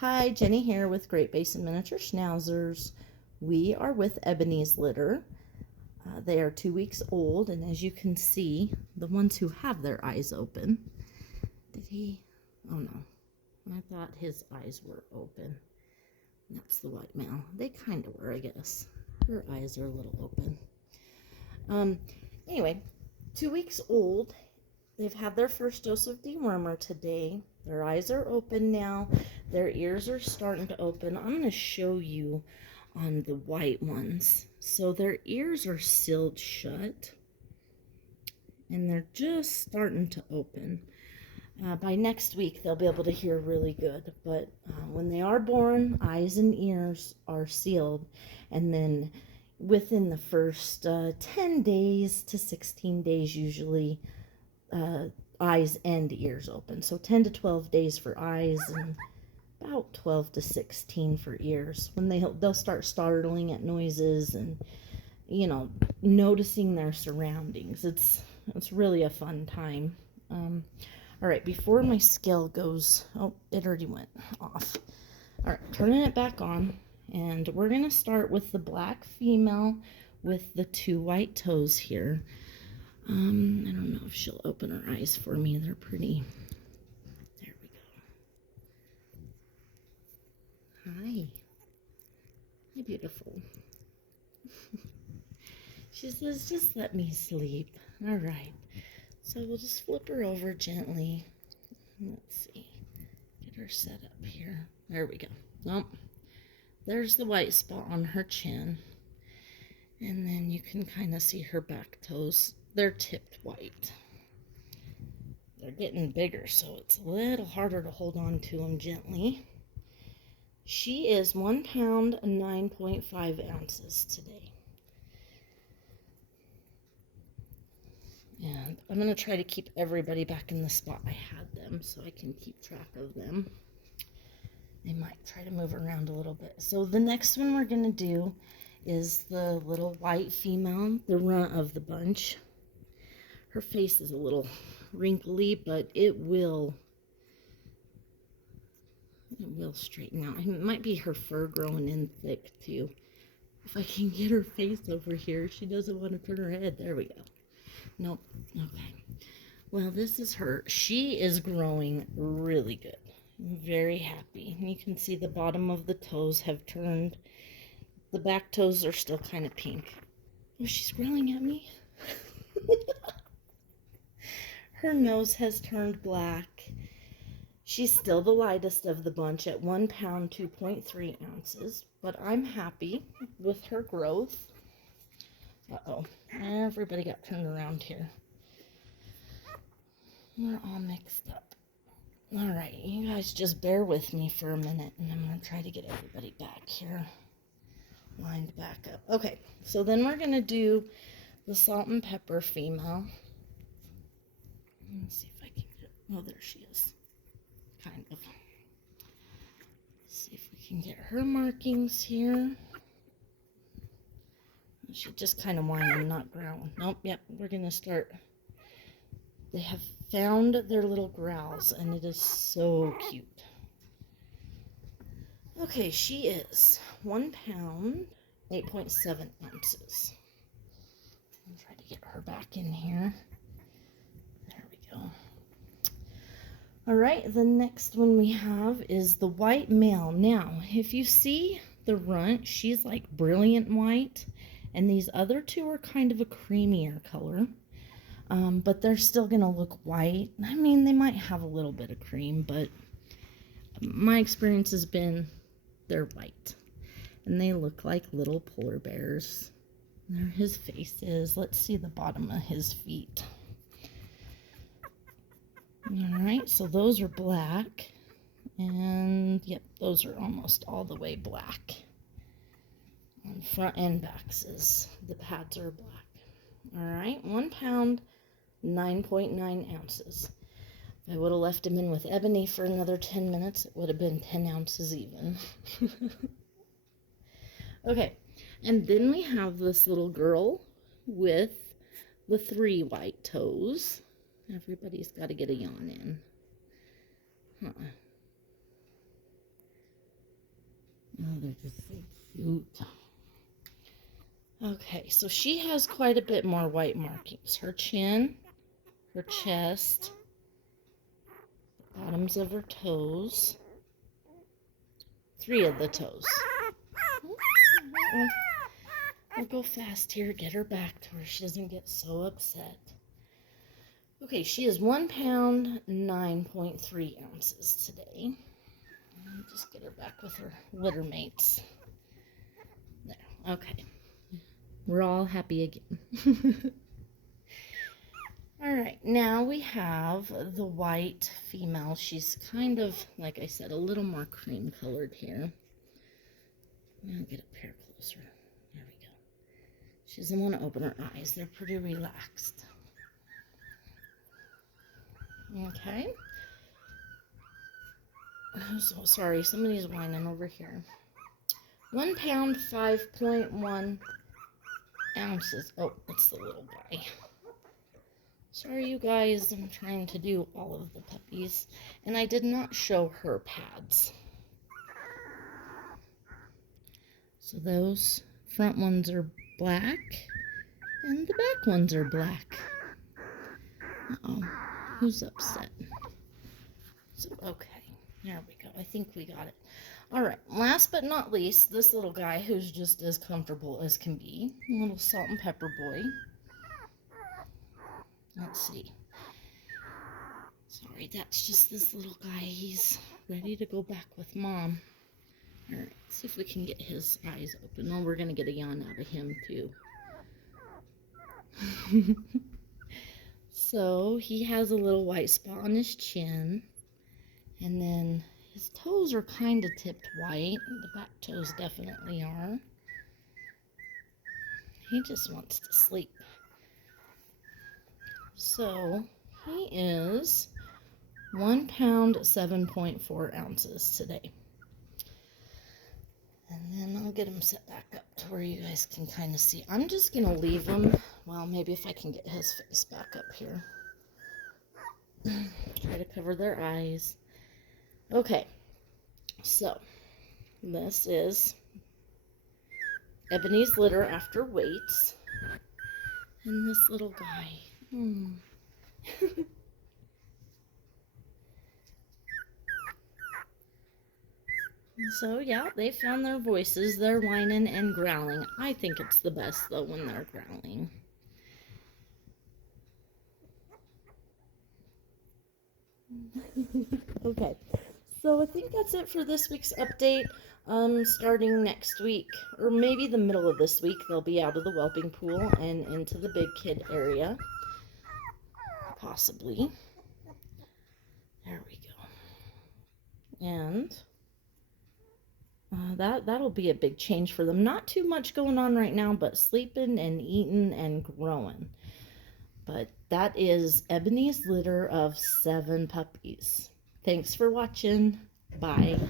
Hi, Jenny here with Great Basin Miniature Schnauzers. We are with Ebony's litter. They are 2 weeks old, and as you can see, the ones who have their eyes open. Did he? Oh no. I thought his eyes were open. That's the white male. They kind of were, I guess. Her eyes are a little open. Anyway, 2 weeks old. They've had their first dose of dewormer today. Their eyes are open now. Their ears are starting to open. I'm going to show you on the white ones. So their ears are sealed shut, and they're just starting to open. By next week, they'll be able to hear really good. But when they are born, eyes and ears are sealed. And then within the first 10 days to 16 days, usually, eyes and ears open. So 10 to 12 days for eyes and about 12 to 16 for ears. When they'll start startling at noises and, you know, noticing their surroundings. It's really a fun time. All right, before my scale goes, oh, it already went off. All right, turning it back on, and we're going to start with the black female with the 2 white toes here. I don't know if she'll open her eyes for me. They're pretty. There we go. Hi. Hi, beautiful. She says, just let me sleep. All right. So we'll just flip her over gently. Let's see. Get her set up here. There we go. Oh, there's the white spot on her chin. And then you can kind of see her back toes. They're tipped white. They're getting bigger, so it's a little harder to hold on to them gently. She is 1 pound and 9.5 ounces today. And I'm going to try to keep everybody back in the spot I had them so I can keep track of them. They might try to move around a little bit. So the next one we're going to do is the little white female, the runt of the bunch. Her face is a little wrinkly, but it will straighten out. It might be her fur growing in thick too. If I can get her face over here, she doesn't want to turn her head. There we go. Nope. Okay. Well, this is her. She is growing really good. I'm very happy. You can see the bottom of the toes have turned. The back toes are still kind of pink. Oh, she's growling at me. Her nose has turned black. She's still the lightest of the bunch at 1 pound, 2.3 ounces, but I'm happy with her growth. Uh-oh, everybody got turned around here. We're all mixed up. All right, you guys just bear with me for a minute, and I'm going to try to get everybody back here, lined back up. Okay, so then we're going to do the salt and pepper female. Let's see if I can get, oh, there she is. Kind of. Let's see if we can get her markings here. She just kind of whining, not growling. Nope, yep, we're going to start. They have found their little growls, and it is so cute. Okay, she is 1 pound, 8.7 ounces. I'll try to get her back in here. There we go. All right, the next one we have is the white male. Now, if you see the runt, she's like brilliant white, and these other 2 are kind of a creamier color, but they're still going to look white. I mean, they might have a little bit of cream, but my experience has been they're white, and they look like little polar bears. There his face is. Let's see the bottom of his feet. Alright, so those are black, and yep, those are almost all the way black. On front and backs is, the pads are black. Alright, 1 pound, 9.9 ounces. If I would have left him in with Ebony for another 10 minutes, it would have been 10 ounces even. Okay, and then we have this little girl with the 3 white toes. Everybody's got to get a yawn in. Oh, they're just so cute. Okay, so she has quite a bit more white markings. Her chin, her chest, the bottoms of her toes, 3 of the toes. I'll go fast here, get her back to where she doesn't get so upset. Okay, she is 1 pound, 9.3 ounces today. Just get her back with her litter mates. There, okay. We're all happy again. All right, now we have the white female. She's kind of, like I said, a little more cream colored here. I'll get up here closer. There we go. She doesn't want to open her eyes. They're pretty relaxed. Okay. I'm so sorry. Somebody's whining over here. 1 pound, 5.1 ounces. Oh, it's the little guy. Sorry, you guys. I'm trying to do all of the puppies. And I did not show her pads. So those front ones are black. And the back ones are black. Uh-oh. Who's upset? So, okay. There we go. I think we got it. All right. Last but not least, this little guy who's just as comfortable as can be. A little salt and pepper boy. Let's see. Sorry, that's just this little guy. He's ready to go back with Mom. All right. See if we can get his eyes open. Oh, we're going to get a yawn out of him, too. So, he has a little white spot on his chin. And then his toes are kind of tipped white. The back toes definitely are. He just wants to sleep. So he is 1 pound, 7.4 ounces today. And then I'll get him set back up to where you guys can kind of see. I'm just going to leave him. Well, maybe if I can get his face back up here. Try to cover their eyes. Okay, so this is Ebony's litter after weights. And this little guy. So, yeah, they found their voices. They're whining and growling. I think it's the best, though, when they're growling. Okay. So I think that's it for this week's update. Starting next week, or maybe the middle of this week, they'll be out of the whelping pool and into the big kid area. Possibly. There we go. And that'll be a big change for them. Not too much going on right now, but sleeping and eating and growing. But that is Ebony's litter of 7 puppies. Thanks for watching. Bye.